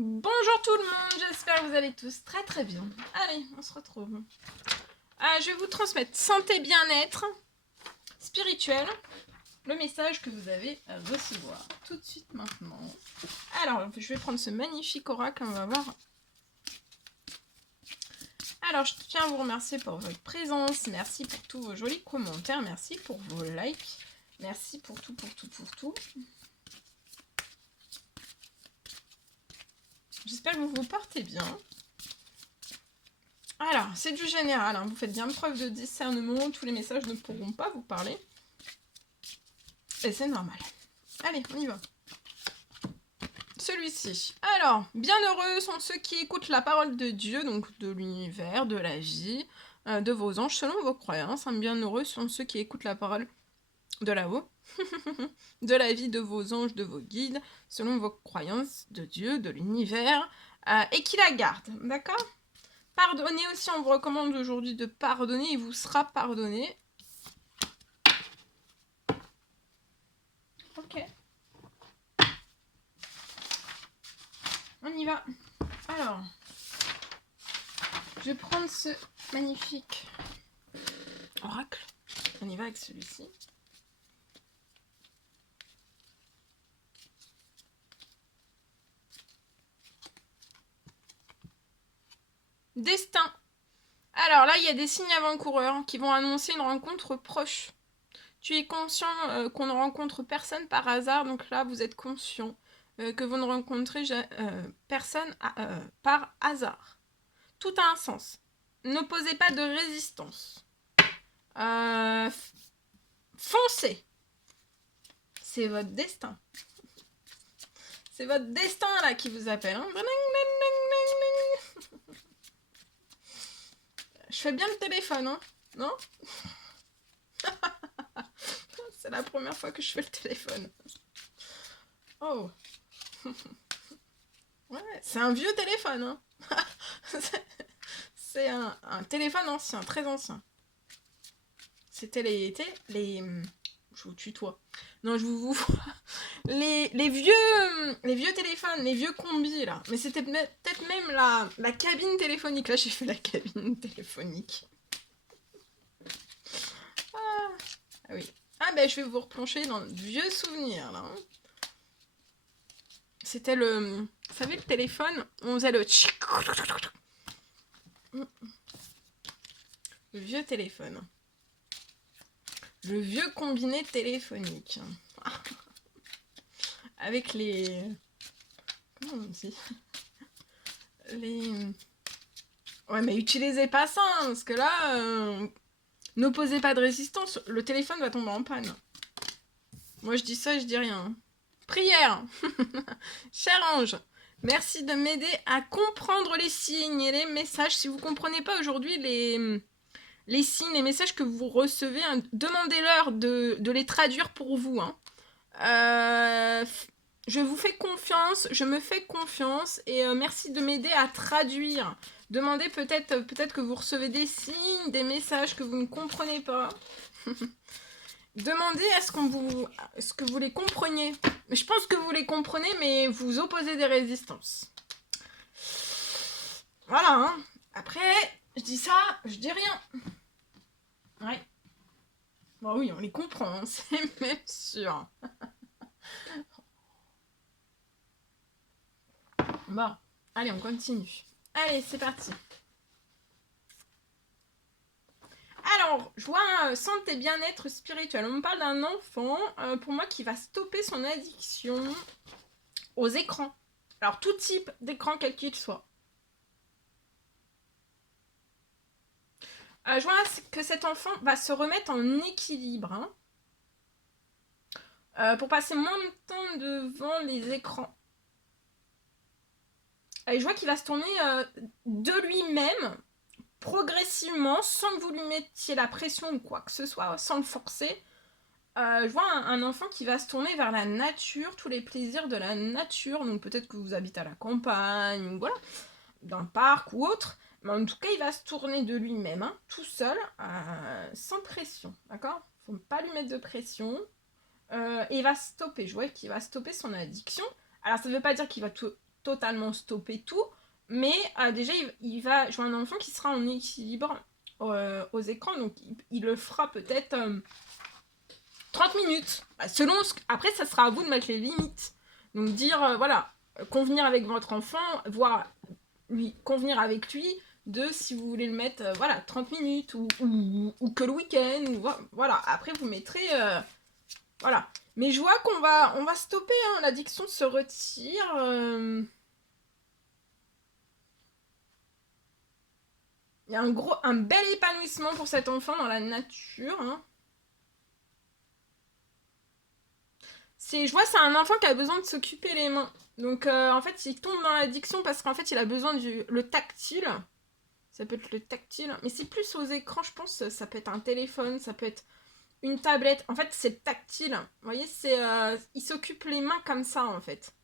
Bonjour tout le monde, j'espère que vous allez tous très très bien. Allez, on se retrouve. Je vais vous transmettre santé, bien-être, spirituel, le message que vous avez à recevoir tout de suite maintenant. Alors, je vais prendre ce magnifique oracle, on va voir. Alors, je tiens à vous remercier pour votre présence, merci pour tous vos jolis commentaires, merci pour vos likes, merci pour tout. J'espère que vous vous portez bien. Alors, c'est du général, hein. Vous faites bien preuve de discernement, tous les messages ne pourront pas vous parler. Et c'est normal. Allez, on y va. Celui-ci. Alors, bienheureux sont ceux qui écoutent la parole de Dieu, donc de l'univers, de la vie, de vos anges, selon vos croyances. Bienheureux sont ceux qui écoutent la parole de là-haut, de la vie de vos anges, de vos guides, selon vos croyances de Dieu, de l'univers, et qui la gardent, d'accord ? Pardonnez aussi, on vous recommande aujourd'hui de pardonner, il vous sera pardonné. Ok. On y va. Alors, je vais prendre ce magnifique oracle. On y va avec celui-ci. Destin. Alors là, il y a des signes avant-coureurs qui vont annoncer une rencontre proche. Tu es conscient qu'on ne rencontre personne par hasard, donc là, vous êtes conscient que vous ne rencontrez personne par hasard. Tout a un sens. N'opposez pas de résistance. Foncez. C'est votre destin. C'est votre destin là qui vous appelle. Hein. Je fais bien le téléphone, hein? Non? C'est la première fois que je fais le téléphone. Oh. Ouais, c'est un vieux téléphone, hein? C'est un téléphone ancien, très ancien. C'était les... Je vous tutoie. Non, je vous vois. Les vieux téléphones, les vieux combis, là. Mais c'était peut-être même la cabine téléphonique. Là, j'ai fait la cabine téléphonique. Ah oui. Ah ben, je vais vous replonger dans de vieux souvenirs, là. C'était le... Vous savez, le téléphone, on faisait le... Le vieux téléphone. Le vieux combiné téléphonique. Avec les... Comment on dit? Les... Ouais, mais utilisez pas ça, hein, parce que là... N'opposez pas de résistance, le téléphone va tomber en panne. Moi, je dis ça, je dis rien. Prière. Cher ange, merci de m'aider à comprendre les signes et les messages. Si vous comprenez pas aujourd'hui les signes, les messages que vous recevez, hein, demandez-leur de les traduire pour vous. Hein. Je vous fais confiance, je me fais confiance et merci de m'aider à traduire. Demandez peut-être que vous recevez des signes, des messages que vous ne comprenez pas. Demandez à ce que vous les compreniez. Mais je pense que vous les comprenez, mais vous opposez des résistances. Voilà, hein. Après, je dis ça, je dis rien. Ouais. Bon oui, on les comprend, hein, c'est même sûr. Bon, allez, on continue. Allez, c'est parti. Alors, je vois santé bien-être spirituel. On me parle d'un enfant, pour moi, qui va stopper son addiction aux écrans. Alors, tout type d'écran, quel qu'il soit. Je vois que cet enfant va se remettre en équilibre. Hein, pour passer moins de temps devant les écrans. Et je vois qu'il va se tourner de lui-même, progressivement, sans que vous lui mettiez la pression ou quoi que ce soit, sans le forcer. Je vois un enfant qui va se tourner vers la nature, tous les plaisirs de la nature. Donc peut-être que vous habitez à la campagne, ou voilà, d'un parc ou autre. Mais en tout cas, il va se tourner de lui-même, hein, tout seul, sans pression, d'accord ? Faut pas lui mettre de pression. Et il va stopper, je vois qu'il va stopper son addiction. Alors ça ne veut pas dire qu'il va totalement stopper tout, mais déjà, il va jouer un enfant qui sera en équilibre aux écrans, donc il le fera peut-être 30 minutes. Après, ça sera à vous de mettre les limites. Donc dire, voilà, convenir avec votre enfant, voire convenir avec lui de si vous voulez le mettre, voilà, 30 minutes ou que le week-end. Voilà, après vous mettrez... voilà. Mais je vois qu'on va stopper, hein, l'addiction se retire. Il y a un bel épanouissement pour cet enfant dans la nature. Hein. Je vois, c'est un enfant qui a besoin de s'occuper les mains. Donc, en fait, il tombe dans l'addiction parce qu'en fait, il a besoin le tactile. Ça peut être le tactile. Mais c'est plus aux écrans, je pense. Ça peut être un téléphone, ça peut être une tablette. En fait, c'est le tactile. Vous voyez, il s'occupe les mains comme ça, en fait.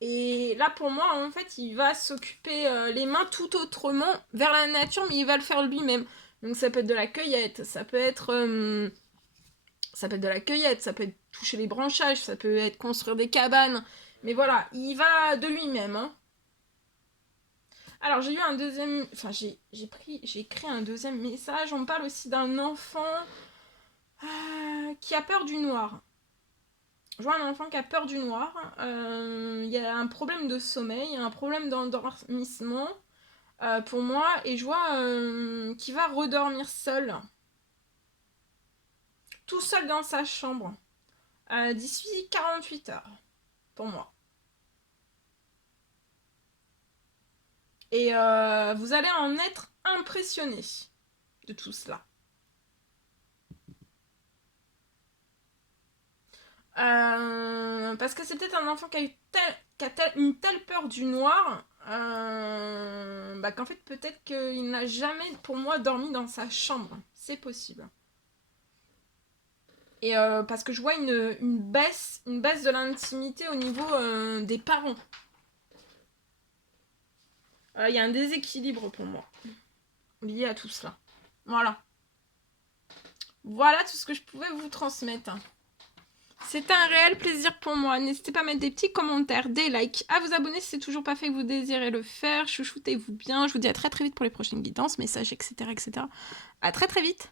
Et là, pour moi, en fait, il va s'occuper les mains tout autrement vers la nature, mais il va le faire lui-même. Donc, ça peut être de la cueillette, ça peut être de la cueillette, ça peut être toucher les branchages, ça peut être construire des cabanes. Mais voilà, il va de lui-même. Hein. Alors, j'ai eu un deuxième... Enfin, j'ai créé un deuxième message. On parle aussi d'un enfant qui a peur du noir. Je vois un enfant qui a peur du noir. Il y a un problème de sommeil, un problème d'endormissement pour moi. Et je vois qu'il va redormir seul. Tout seul dans sa chambre. D'ici 48 heures. Pour moi. Et vous allez en être impressionné de tout cela. Parce que c'est peut-être un enfant qui a une telle peur du noir qu'en fait peut-être qu'il n'a jamais pour moi dormi dans sa chambre. C'est possible. Et parce que je vois une baisse de l'intimité au niveau des parents. Il y a un déséquilibre pour moi lié à tout cela. Voilà. Voilà tout ce que je pouvais vous transmettre. C'était un réel plaisir pour moi. N'hésitez pas à mettre des petits commentaires, des likes, à vous abonner si c'est toujours pas fait et que vous désirez le faire. Chouchoutez-vous bien. Je vous dis à très très vite pour les prochaines guidances, messages, etc. etc. À très très vite.